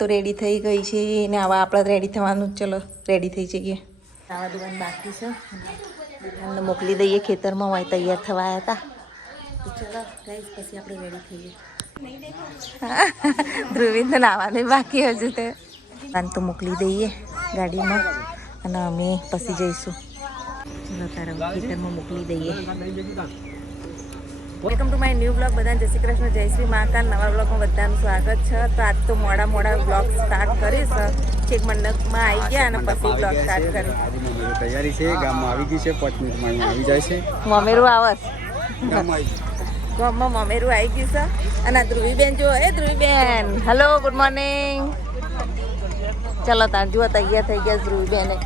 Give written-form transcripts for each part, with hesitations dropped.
તો રેડી થઈ ગઈ છે ને આવા આપણે રેડી થવાનું. ચલો રેડી થઈ જઈએ. આવા દુકાન બાકી છે અને મોકલી દઈએ ખેતરમાં હોય તૈયાર થવા આવ્યા હતા. ચલો ગાઈસ પછી આપણે રેડી થઈએ. ધ્રુવી તો નાવાનું બાકી હજુ તે તો મોકલી દઈએ ગાડીમાં અને અમે પછી જઈશું. ચલો તારા ખેતરમાં મોકલી દઈએ. Welcome to my new blog. બધાને જય શ્રી કૃષ્ણ, જય શ્રી મહાકાલ. નવા બ્લોગમાં બધાનું સ્વાગત છે. તો આજ તો મોડા બ્લોગ સ્ટાર્ટ કરીશ. છેક મંડપમાં આવી ગયા અને પછી બ્લોગ સ્ટાર્ટ કરી. તૈયારી છે, ગામમાં આવી ગઈ છે. 5 મિનિટમાં અહીંયા આવી જાય છે. મમેરું આવસ ગામમાં મમેરું આવી ગયું છે. અને ધ્રુવીબેન જો, એ ધ્રુવીબેન હેલો, ગુડ મોર્નિંગ. ચલો તાર જુઓ તૈયાર થઈ ગયા ધ્રુવીબેને.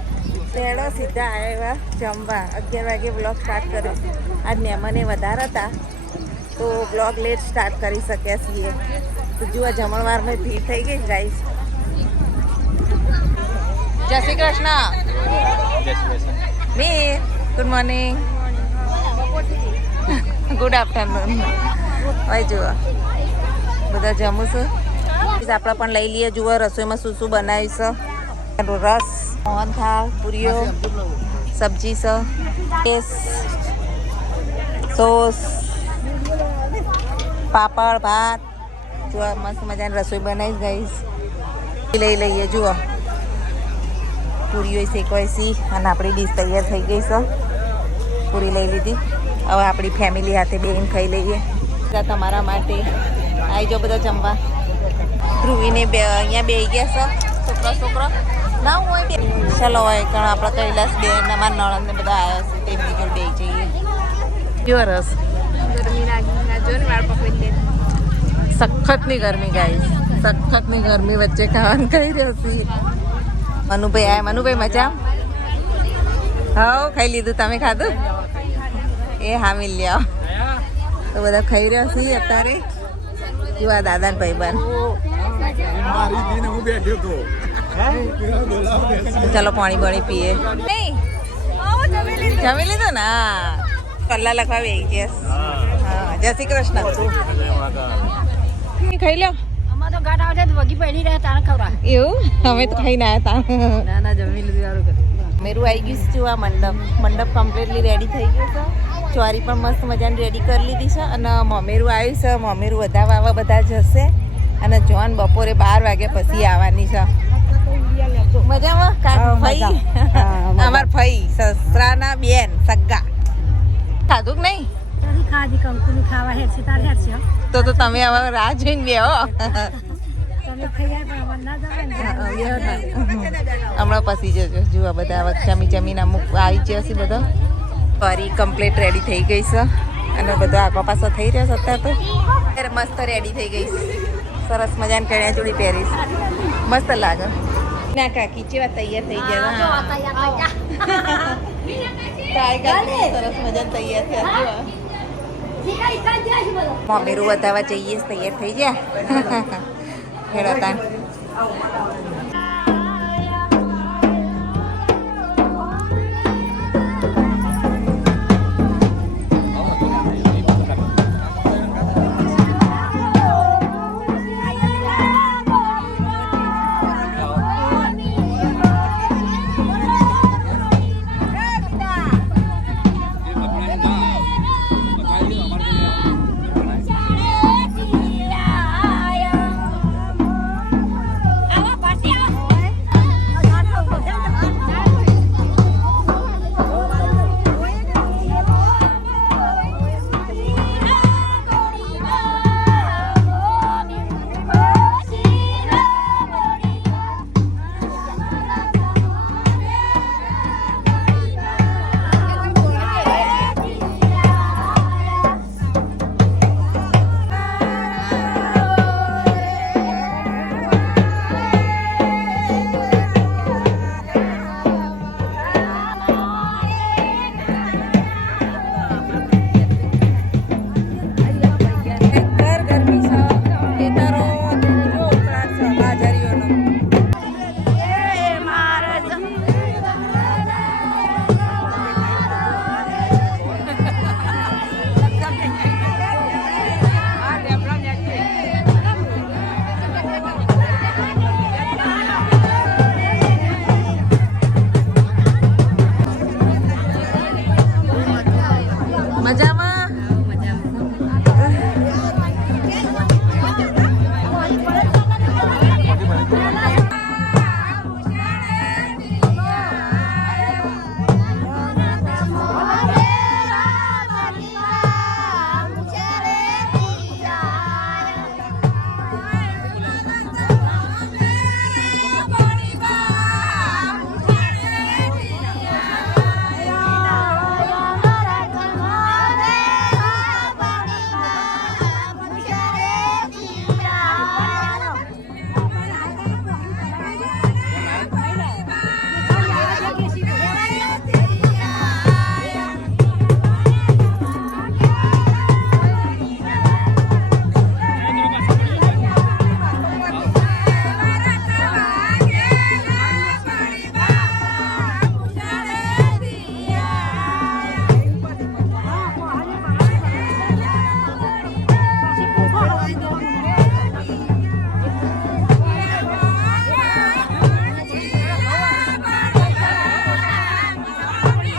તેડો સીધા આવ્યા જમવા. 11 વાગે બ્લોગ સ્ટાર્ટ કર્યો. આજ મહેમાને વધારે હતા તો બ્લોગ લેટ સ્ટાર્ટ કરી શક્યા છીએ. તો જુઓ જમણવારમાં ભીડ થઈ ગઈ ગાઈસ. જય Shri Krishna. Mir good morning. Good afternoon. ભાઈ જુઓ બધા જમું છું. આપણે પણ લઈ લઈએ. જુઓ રસોઈમાં શું શું બનાવીશું. રસ, મોહનથાળ, પૂરીઓ, સબ્જી છે, સોસ, પાપડ, ભાત. જુઓ મસ્ત મજાની રસોઈ બનાવીશ ગાઈસ. લઈ લઈએ. જુઓ પૂરીઓ શેકવાય સી અને આપણી ડીશ તૈયાર થઈ ગઈ છે. પૂરી લઈ લીધી. હવે આપણી ફેમિલી સાથે બેહીને ખાઈ લઈએ. તમારા માટે આવી જાઓ બધા જમવા. ધ્રુવીને અહીંયા બેસી ગયા છે. છોકરો ના હોય બે. ચલો હોય કારણ આપણે કૈલાસ બેન અમારા નણંદ ને બધા આવ્યા છે. તેમની જોડે બેસી જઈએ. કેવો રસ. સખતની ગરમી ગાઈસ. સખતની ગરમી વચ્ચે ખાવાનું ખાઈ રહ્યો છે. મનુભાઈ આયા. મનુભાઈ મજા? હા ખાઈ લીધું. તમે ખાધું? એ હા મિલ્યા. તો બધા ખાઈ રહ્યા છીએ અત્યારે. જોવા દાદા ને ભાઈબંધ. ચાલો પાણી બણી પીએ. નહીં જમી લીધું ને? કલ્લા લખવા બેસી ગયા. હા જય શ્રી કૃષ્ણ. ખાઈ લો. એવું અમે તો ખાઈને આવ્યા હતા. જમી લીધું. મેરું આવી ગયું છે. આ મંડપ કમ્પ્લીટલી રેડી થઈ ગયું છે. ચોરી પણ મસ્ત મજાની રેડી કરી લીધી છે. અને મમેરું આવ્યું છે. મમેરું વધારવા બધા જશે. અને જોન બપોરે 12 વાગ્યા પછી આવવાની છે. મજામાં ફઈ અમાર ફઈ સસરાના બેન સગ્ગા. ખાધું કે નહીં? તો તમે હવે રાહ જોઈને બેહો. હમણાં પછી જજો. જુઓ બધા વક્ષામી જમીન અમુક આવી ગયા છે. બધા ફરી કમ્પ્લીટ રેડી થઈ ગઈ છે. અને બધો આગો પાછો થઈ રહ્યો છે અત્યારે. તો મસ્ત રેડી થઈ ગઈ છે. સરસ મજાની ચણિયા ચોળી પહેરીશ. મસ્ત લાગે. ના કાકી કેવા તૈયાર થઈ ગયા. સરસ મજાને તૈયાર થયા. મમ્મીરું વધારવા જઈએ. તૈયાર થઈ ગયા. ખેડતા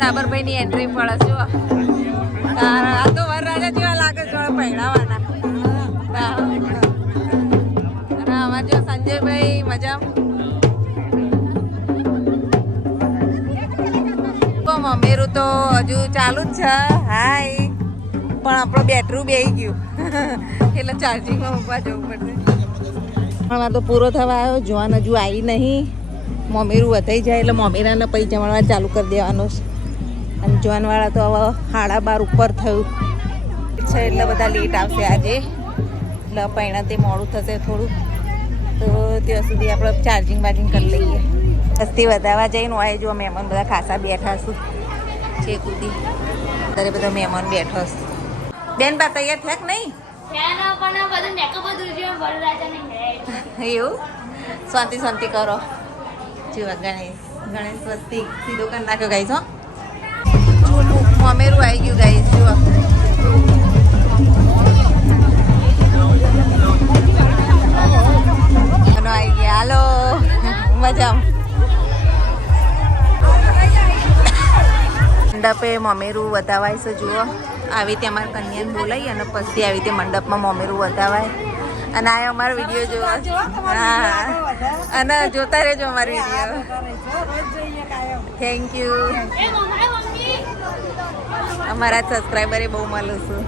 સાબરભાઈ ની એન્ટ્રી પડે છે હો. આ તો વરરાજા જેવા લાગે છે પહેણાવાના. અને અમાર જો સંજયભાઈ મજા મમેરું તો હજુ ચાલુ જ છે. હાય પણ આપણો બેટરું બેસી ગયું એટલે ચાર્જિંગમાં મૂકવા જવું પડશે. અમારે તો પૂરો થવા આવ્યો. જોવાન હજુ આવી નહીં. મમેરું વધાઈ જાય એટલે મમેરાને પછી જમણવાર ચાલુ કરી દેવાનું છે. અને જોવાનવાળા તો હવે 12:30 ઉપર થયું છે એટલે બધા લેટ આવશે આજે. એટલે પૈણા તે મોડું થશે થોડું. તો ત્યાં સુધી આપણે ચાર્જિંગ બાર્જિંગ કરી લઈએ. વસ્તી વધારવા જઈને હોય જો મહેમાન બધા ખાસા બેઠા છું છે કુદી. અત્યારે બધા મહેમાન બેઠો છે. બેન બા તૈયાર થયા કે નહીં? એવું શાંતિ શાંતિ કરો. જેવા ગણેશ વસ્તી સીધો કરી નાખ્યો ગાઈસ. હો મમેરું આવી ગયું ગાઈસ. જુઓ આવી ગયા. હાલો મજામાં. મંડપે મમેરું વધાવાય છે. જુઓ આવી રીતે અમારે કન્યાને બોલાવી અને પછી આવી રીતે મંડપમાં મમેરું વધાવાય. અને આ અમારો વિડીયો જોવા. હા અને જોતા રહેજો અમારો વિડીયો. Thank you. અમારા સબસ્ક્રાઈબરે બહુ મળું છું.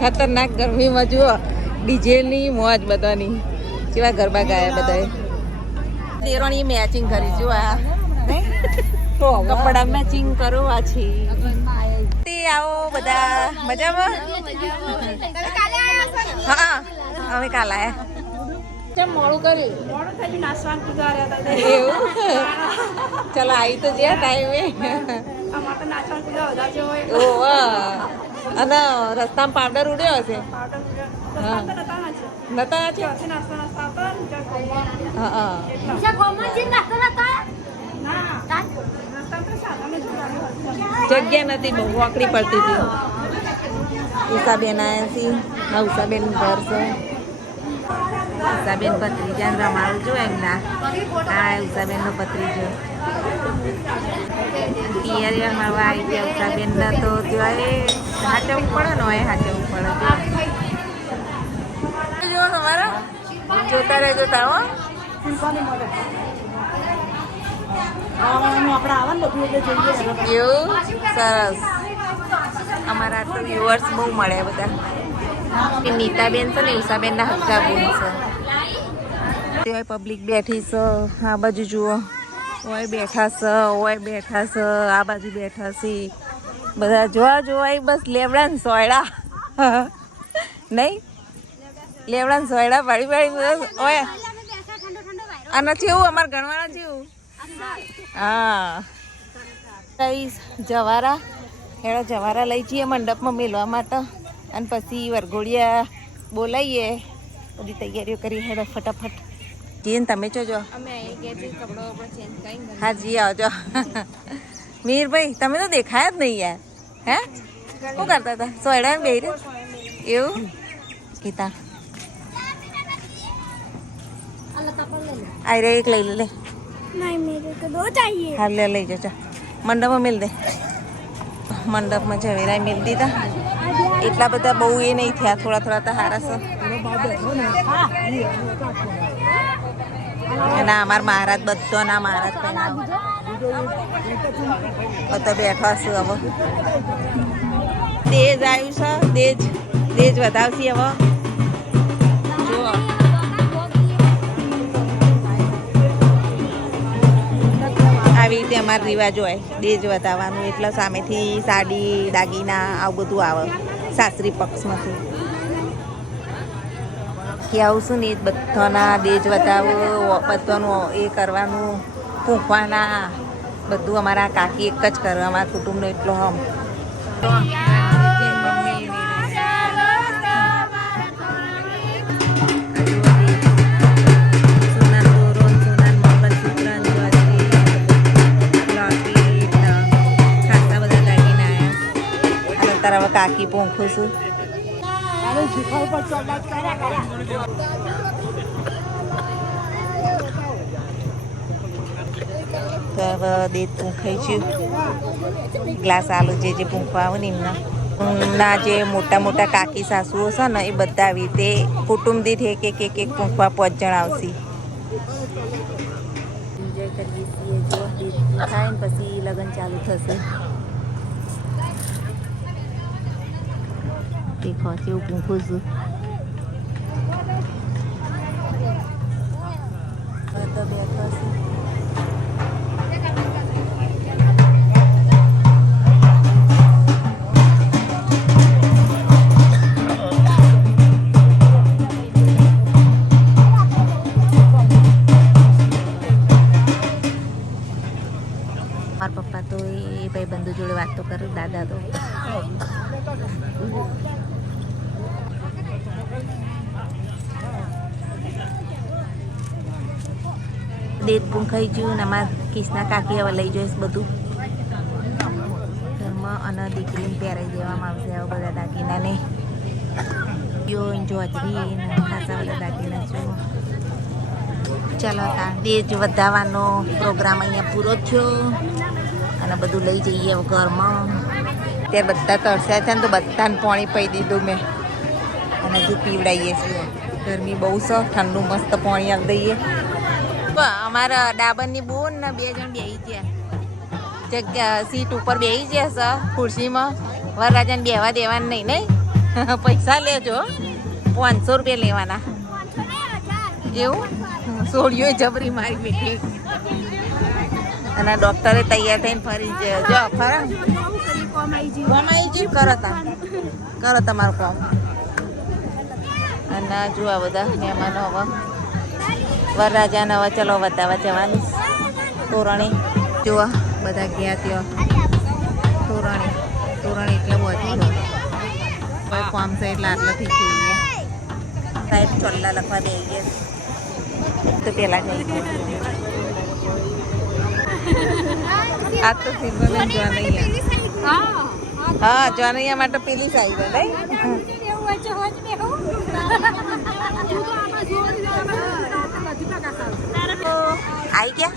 ખતરનાક ગરમીમાં જુઓ ડીજેની મોજ બધાની કેવા ગરબા ગાયા બધાએ દેરોણી મેચિંગ કરી જો આ કપડા મેચિંગ કરવા છે તે આવો બધા મજામાં હા હવે કાલ આયા મોડું કર્યું એવું ચલો આવી તો જ્યાં ટાઈમે અને રસ્તામાં પાવડર ઉડ્યો હશે હા નતા છે જગ્યા નથી બહુ વાકડી પડતી હતી ઉષાબેન આવ્યા છે હા ઉષાબેન ઘર છે ઉષાબેન ભત્રીજાને રમાડું છું એમના હા ઉષાબેન નો ભત્રીજો પિયરિયર મળવા આવી ગયા ઉષાબેન ના તો ત્યારે હાચવું પડે ને હોય હાચવું પડે જો તમારા જોતા રહેજો તાવો એવું સરસ અમારા તો વ્યુઅર્સ બહુ મળે બધા નીતાબેન છે ને ઉષાબેનના હક્કા બોલ છે પબ્લિક બેઠી છે આ બાજુ જુઓ ઓય બેઠા છે ઓય બેઠા છે આ બાજુ બેઠા છે બધા જોવા જોવાય બસ લેવડા ને સોયડા નહીં લેવડા ને સોયડા પાડી પાડી બસ ઓય આ નથી એવું અમારે ગણવાના છે એવું હા જવારા હેડો જવારા લઈ જઈએ મંડપમાં મેળવા માટે અને પછી વરઘોડિયા બોલાવીએ બધી તૈયારીઓ કરી હેડો ફટાફટ જીને તમે જોજો હા જી આવજો મીરભાઈ તમે તો દેખાયા જ નહીં યાર હે શું કરતા હતા સોયડા ને બેહી એવું ગીતા આઈ રે એક લઈ લે હા લે લઈ જજો મંડપમાં મિલ દે મંડપમાં ઝવેરાય મિલ દીધા એટલા બધા બહુ એ નહીં થયા થોડા થોડા તો હારા છે ના અમારા મહારાજ બધો ના મહારાજ બધા બેઠા છે હવે દેજ આવ્યું છે દેજ વધાવશે હવે જુઓ આવી રીતે અમારા રિવાજ હોય દેજ વધાવવાનું એટલે સામેથી સાડી દાગીના આવું બધું આવે સાસરી પક્ષમાંથી કે આવું શું ને એ બધાના દેજ વધાવો બધાનું એ કરવાનું પૂંખવાના બધું અમારા કાકી એક જ કરે અમારા કુટુંબનો એટલો હમ તારા કાકી પોંખું છું તો હવે દેત પૂંખાઈ છું ગ્લાસ આલુ જે પૂંખવા આવે ને એમના જે મોટા મોટા કાકી સાસુઓ છે ને એ બધા આવી રીતે કુટુંબ દીઠ એક પૂંખવા 5 જણ આવશે એન્જોય કરીએ છીએ જો થાય ને પછી લગ્ન ચાલુ થશે દેખો કેવું પૂંખું છું તો બેઠો છું મારા પપ્પા તો એ ભાઈ બંધુ જોડે વાત તો કરે દાદા તો દેત પૂંખાઈ ગયું ને અમારા કિસના કાકી હવે લઈ જઈશ બધું ઘરમાં અને દીકરીને પહેરાઈ દેવામાં આવશે આવા બધા દાગીનાને જોજરી ખાસા બધા દાગીના છું ચાલો તા દેજ વધાવવાનો પ્રોગ્રામ અહીંયા પૂરો થયો અને બધું લઈ જઈએ ઘરમાં અત્યારે બધા તરસ્યા છે ને તો બધાને પાણી પી દીધું મેં અને હજુ પીવડાવીએ છીએ. ગરમી બહુ છે, ઠંડુ મસ્ત પાણી આપી દઈએ. અમારા ડાબરની બોન ને 2 જણ બેસી ગયા જગ્યા સીટ ઉપર બેસી ગયા છે ખુરશીમાં. વરરાજાને બેહવા દેવાનું નહીં નહીં પૈસા લેજો, 500 રૂપિયા લેવાના. એવું સોળીઓ જબરી મારી બેઠી અને ડોક્ટરે તૈયાર થઈને ફરી જો ફરા કરો તમારું કામ. અને જુઓ બધા મહેમાનો હવે વરરાજાને હવે ચલો બતાવવા જવાની તોરણી. જુઓ બધા ગયા ત્યાં તોરણી એટલે બધું હવે ફોર્મ છે એટલે આટલાથી જોઈએ. સાહેબ ચોલ્લા લખવા દઈ ગયા તો પેલા જઈ ગયા. આ તો સિંગલ જોનૈયા. હા જોનૈયા માટે પેલી સાઈડ નહીં આવી ગયા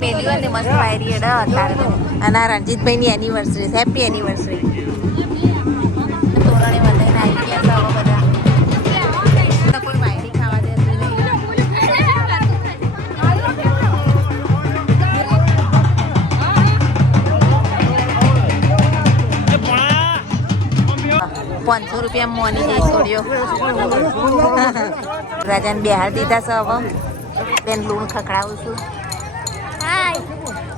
પેલી વાર ને મસ્ત વાયરી એડા અત્યારે તો. અને આ રણજીતભાઈની એનિવર્સરી, હેપી એનિવર્સરી. તોરણે બધાને આવી ગયા તો બધા કોઈ વાયરી ખાવા દેતું નહીં. 500 રૂપિયા મોની જઈ છોડ્યો. રાજાને બિહાર દીધા છે. હવે બેન લૂણ ખખડાવું છું.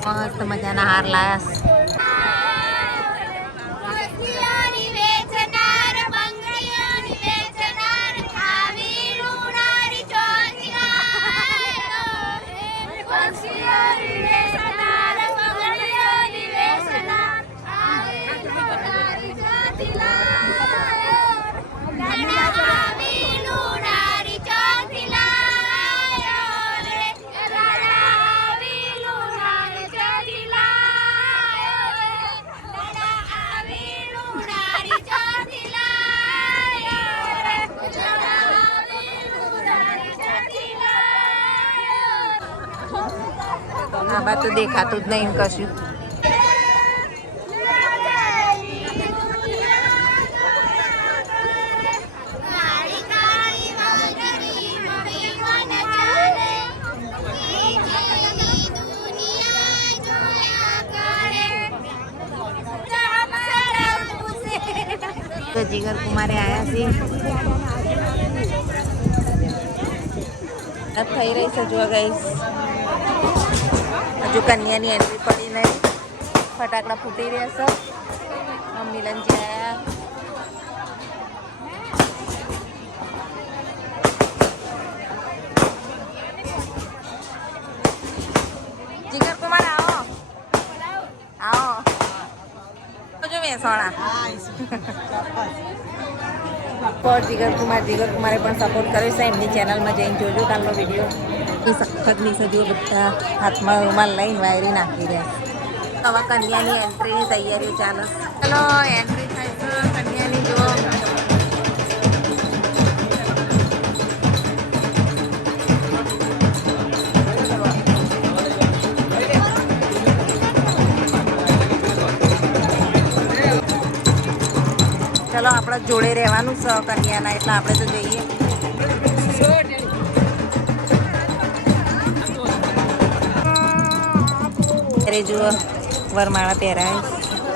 મસ્ત મજાના હાર લાયા. આ બા તો દેખાતું જ નહીં કશું. જીગર કુમારે આયા છે. થઈ રહી છે જો ગાઈસ. હજુ કન્યાની એન્ટ્રી પડી નહીં. ફટાકડા ફૂટી રહ્યા છે. મિલનજી આયા. જીગર કુમાર આવો આવો જો મહેસાણા. જીગર કુમારે પણ સપોર્ટ કર્યો છે. એમની ચેનલમાં જઈને જોજો કાલનો વિડીયો. સખત ની સજીઓ બધા હાથમાં રૂમાલ લઈને વાયરી નાખી રહ્યા. હવે કન્યાની એન્ટ્રીની તૈયારીઓ ચાલે. ચલો એન્ટ્રી થાય છે કન્યાની. જુઓ ચલો આપણે જોડે રહેવાનું છે કન્યાના એટલે આપણે તો જઈએ. જુઓ વરમાળા પહેરાય.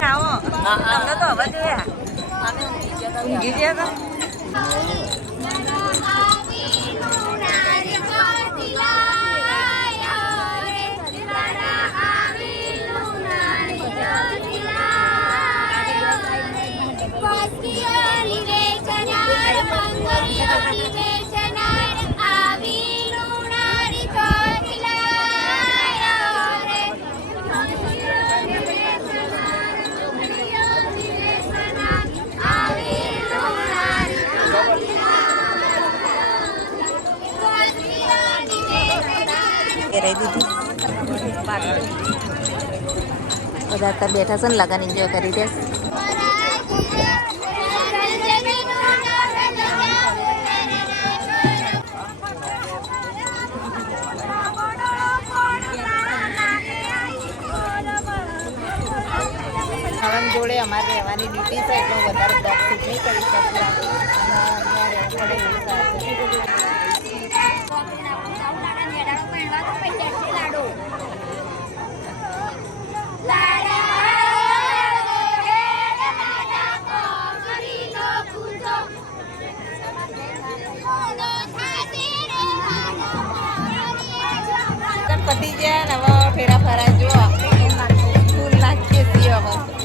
આવો તમને તો હવે જોયા ઊંઘી ગયા પહેરાઈ દીધી. બધા અત્યારે બેઠા છે ને લગન એન્જોય કરી દે. સળંગ જોડે અમારે રહેવાની ડ્યુટી છે એટલે હું વધારે બ્લોગ શૂટ નહીં કરી શકું અને અહીંયા રહેવું પડે એવું સાથે પતી ગયા ને હવે ફેરા ફરા જો ફૂલ નાખીએ છીએ હવે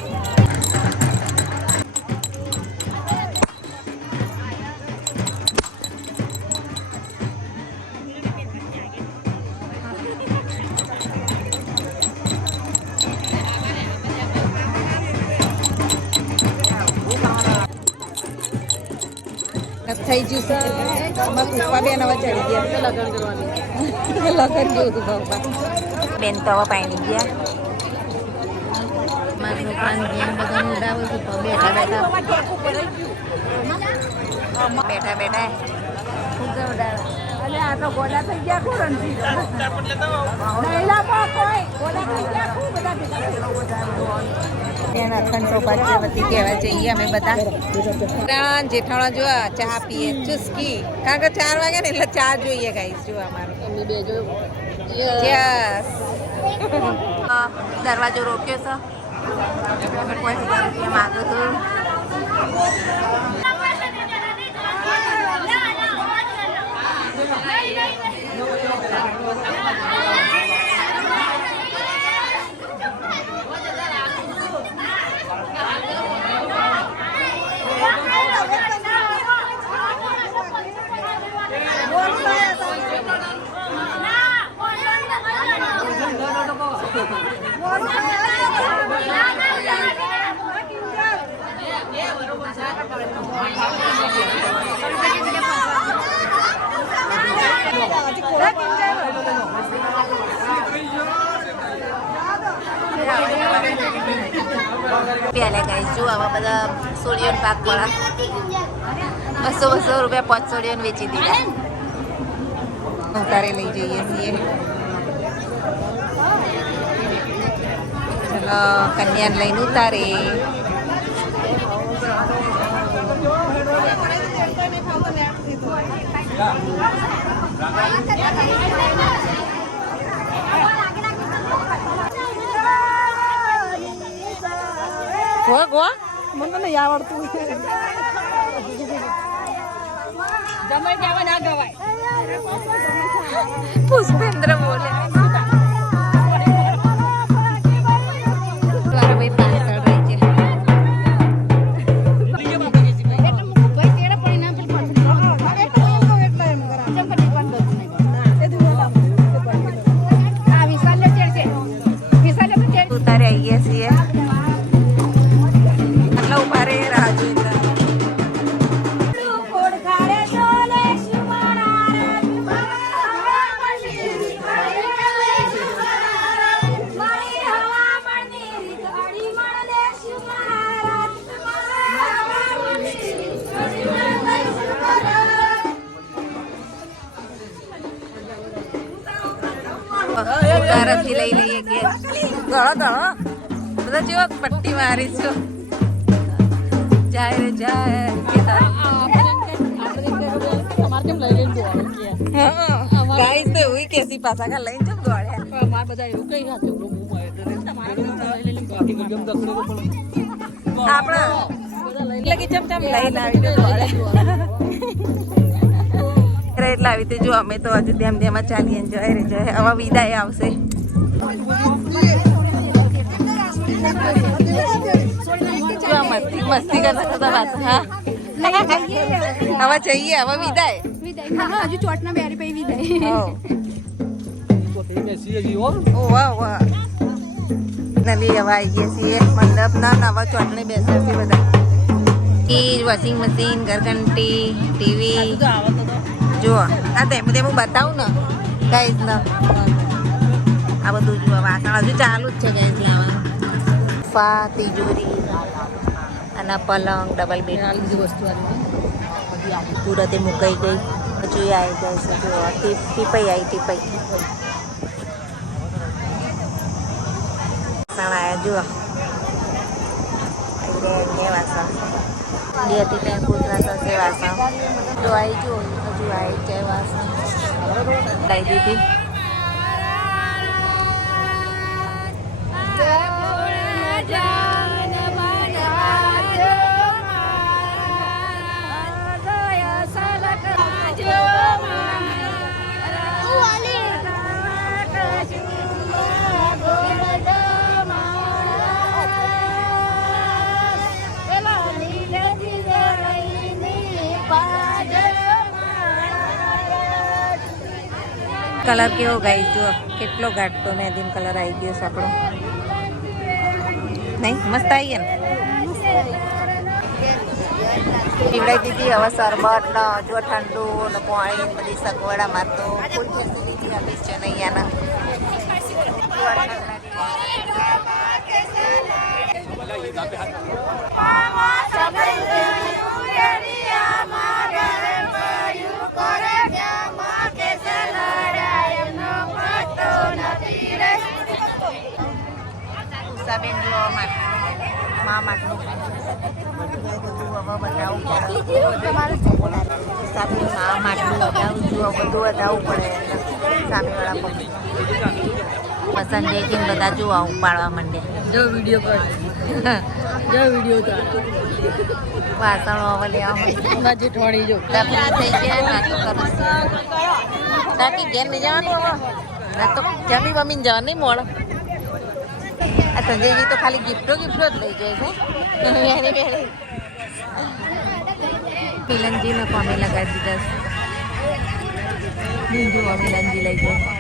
થઈ ગયું છે અમારા પુષ્પા બેન હવે ચડી ગયા લગન જેવું હતું પપ્પા બેન તો હવે પાણી ગયા મારા છોકરાને જેમ બધા ઉડાવું છું તો બેઠા બેઠા ખૂબ ઉડાવે અલે આ તો ગોડા થઈ ગયા કોરણથી અખંડ સૌભાગ્યવતી કહેવા જઈએ અમે બધા જેઠાણા જો ચા પીએ ચુસ્કી કારણ કે 4 વાગે ને એટલે ચા જોઈએ ગાઈસ જો અમારે યસ દરવાજો રોક્યો છે માગો તો પહેલા ગાઈસ જો આવા બધા સોડિયન પાક વાળા 200 રૂપિયા 5 સોડિયન વેચી દીધા ઉતારે લઈ જઈએ છીએ ચલો કન્યાને લઈને ઉતારે ગો મને નહીં આવડતું જમાઈ કહેવાય ના ગવાય પુષ્પેન્દ્ર બોલે ઉતારે આવીએ છીએ ઘરથી લઈ લઈએ કે ગળો બધા જેવા પટ્ટી મારીશું જાય રે જાય ગાઈસ તો એવું કેસી પાછા કા લઈને જમ દોડ્યા માર બધા એવું કઈ આપણે લગી ચમ લઈ લાવી એટલે આવી રીતે જો અમે તો હજુ તેમ ચાલીએ જોઈએ રે જોઈએ હવે વિદાય આવશે મસ્તી કરતા કરતા વાત હા હવે જઈએ હવે વિદાય હજુ ચોટના બેરી પઈ વિદાય નલી હવે આવી ગયા છીએ મંડપ ના નવા ચોટને બેસાડશે બધા વોશિંગ મશીન ઘરઘંટી ટીવી જો આ તેમ હું બતાવું ને ગાઈસ ને આ બધું જો વાસણ હજુ ચાલુ જ છે ગાઈસ લાવવાનું સોફા તિજોરી અને પલંગ ડબલ બેડ બધી વસ્તુ પૂરતે મુકાઈ ગઈ હજુ આવી જાય છે જો ટીપાઈ આવી ટીપાઈ વાસણ આવ્યા જુઓ બે હતી ત્યાં કૂતરા થશે વાસણ જો આવી જો હજુ આવી જાય વાસણ લાવી દીધી કલર કેવો ગાઈ જો કેટલો ગાંઠતો મહેંદીનો કલર આવી ગયો છે આપણો નહીં મસ્ત આવી ને પીવડાવી દીધી હવે શરબત ને જો ઠંડુ ને પાણી બધી સગવડામાં તો ફૂલ ફેસિલિટી આપી છે ને અહીંયાના બેન જો મા માટનું હવે બતાવવું પડે સાબેન મા માટનું બતાવું જુઓ બધું બતાવવું પડે સામેવાળા પબ્લિક પસંદ દેખીને બધા જોવા ઉપાડવા માંડે જો વિડીયો કર જો વિડીયો વાસણો હવે લેવા માંડે જેઠવાણી જો ફ્રી થઈ ગયા ના તો કરું તાકી ઘેર નહીં જવાનું હવે ના તો જમી બમીને જવાનું નહીં મોડે આ સંજયજી તો ખાલી ગિફ્ટો જ લઈ જાય છે વેરી વેરી મિલનજીને કોમે લગાવી દીધા જો મિલનજી લઈ જાય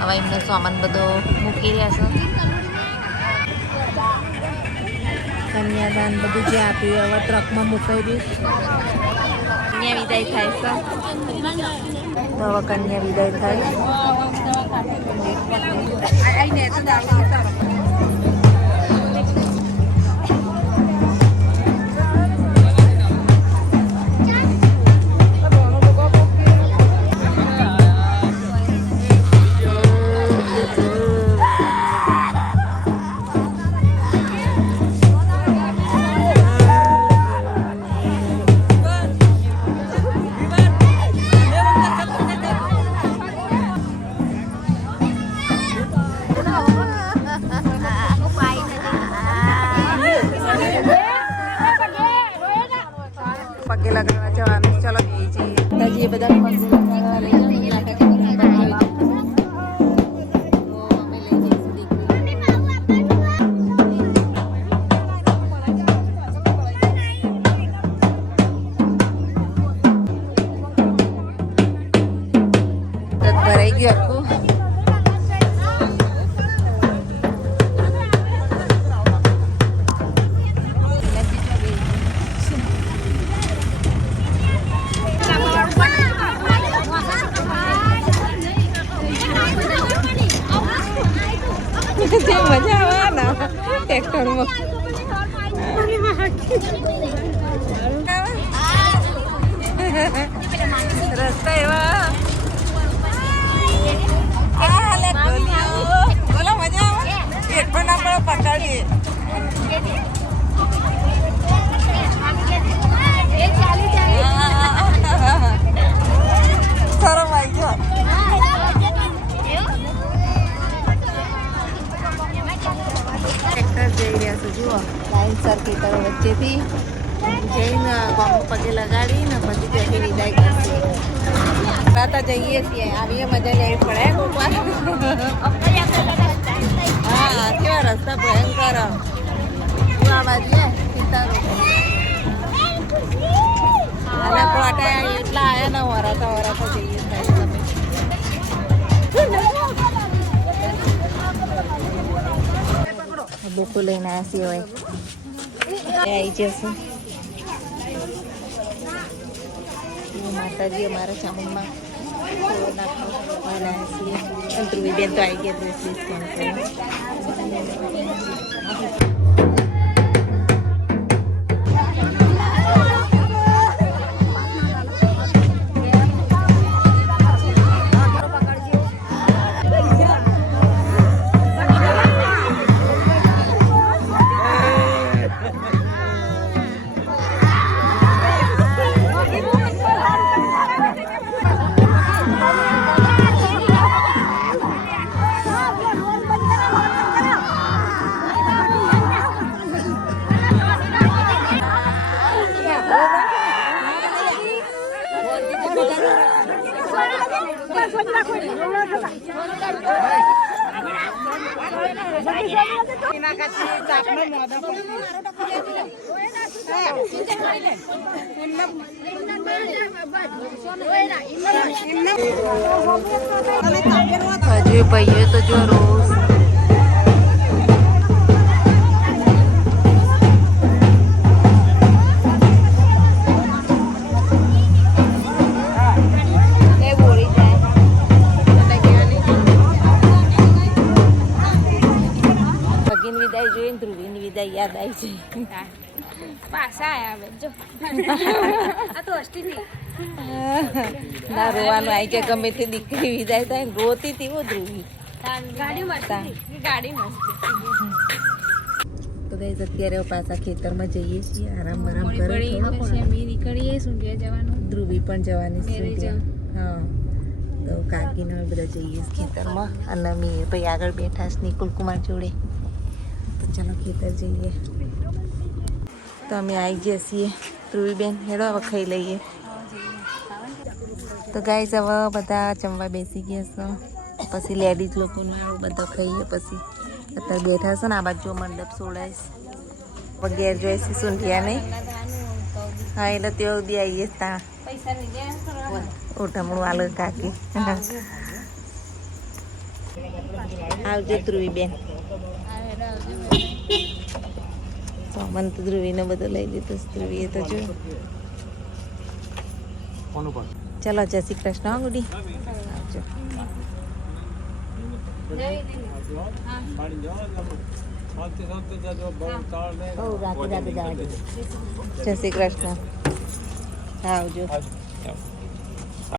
હવે એમને સામાન બધો મૂકી રહ્યા છે કન્યાદાન બધું જે આપ્યું હવે ટ્રકમાં મુકાઈ દઈશ કન્યા વિદાય થાય છે તો હવે કન્યા વિદાય થાય પગે લગાવવા જવાનું ચલો બે જઈએ બધા પગે લગાવવા લઈ ભરાઈ ગયું આખું મજા આવે ને ટ્રેક્ટરમાં રસ્તા એવા બોલો મજા આવે એક પણ આપણે પકડીએ સરમ આવી ગયો ટ્રેક્ટર જઈ રહ્યા છે જુઓ લાઈન સર ખેતરો વચ્ચેથી જઈને પગે લગાડીને પછી ત્યાંથી વિદાય કરશે રાતા જઈએ છીએ આવીએ મજા લેવી પડે કોકવાર હા કેવા રસ્તા ભયંકર આ બાજુ ખેતરો અને કોટા એટલા આવ્યા ને વરાતા જઈએ તમે બોકો લઈને આવ્યા છીએ હોય આવી જશે માતાજી અમારા ચામુંડમાં નાખવાના છીએ ધ્રુવી બેન તો આવી ગયા ડ્રેસ સ્કેન કરી હજુ ભાઈઓ તો જો રોજ વિદાય જોઈને ધ્રુવીની વિદાય યાદ આવી છે. પાછા આયા હવે જો આ તો હસ્તી થી ના રોવાનું આવી જાય ગમે તે દીકરી વિદાય થાય ને રોતી હતી હો ધ્રુવી. ગાડી મસ્તી ગાડી મસ્તી તો ગાઈસ અત્યારે પાછા ખેતરમાં જઈએ છીએ આરામ બરામ કરે પછી અમે નીકળીએ સુંઢિયા જવાનું. ધ્રુવી પણ જવાની છે ઘરે ત્યાં. હા તો કાકીને અમે બધા જઈએ છીએ ખેતરમાં અને મીર ભાઈ આગળ બેઠા છે નિકુલ કુમાર જોડે. તો ચાલો ખેતર જઈએ. તો અમે આવી ગયા છીએ ધ્રુવીબેન હેડો હવે ખાઈ લઈએ. તો ગાઈસ હવે બધા જમવા બેસી ગયા છે પછી લેડીઝ લોકોને બધા ખાઈએ પછી અત્યારે બેઠા છે ને આ બાજુ મંડપ સોડાઈશ ઘેર જોઈશું સુંઢિયા નહીં. હા એટલે તેઓ બી આવીએ ત્યાં ઓઢમણું આલો કાકી. આવજો ધ્રુવીબેન. તો મને તો ધ્રુવીને બધું લઈ લીધું ધ્રુવીએ તો જો. ચલો જય શ્રી કૃષ્ણ ગુડી. આવજો. જય શ્રી કૃષ્ણ. આવજો.